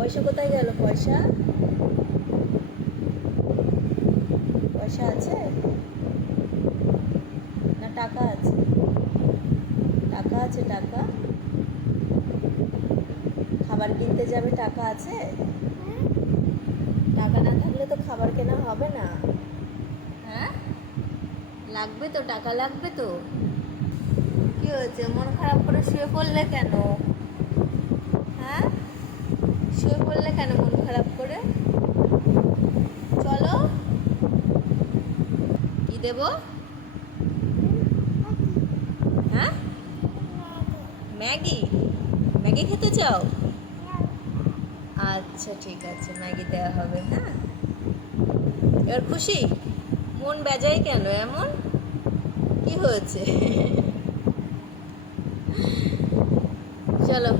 পয়সা কোথায় গেল? পয়সা? পয়সা আছে? না টাকা আছে? টাকা আছে, টাকা? খাবার কিনতে যাবে, টাকা আছে? টাকা না থাকলে তো খাবার কেনা হবে না। হ্যাঁ? লাগবে তো, টাকা লাগবে তো। কি হয়েছে? মন খারাপ করে শুয়ে পড়লে কেন? পড়লে কেন মন খারাপ করে? চলো। কি দেব? হ্যাঁ? ম্যাগি। ম্যাগি খেতে চাও? আচ্ছা ঠিক আছে, ম্যাগি দেওয়া হবে হ্যাঁ? এবার খুশি? মন বেজায় কেন, এমন? কি হয়েছে? চলো।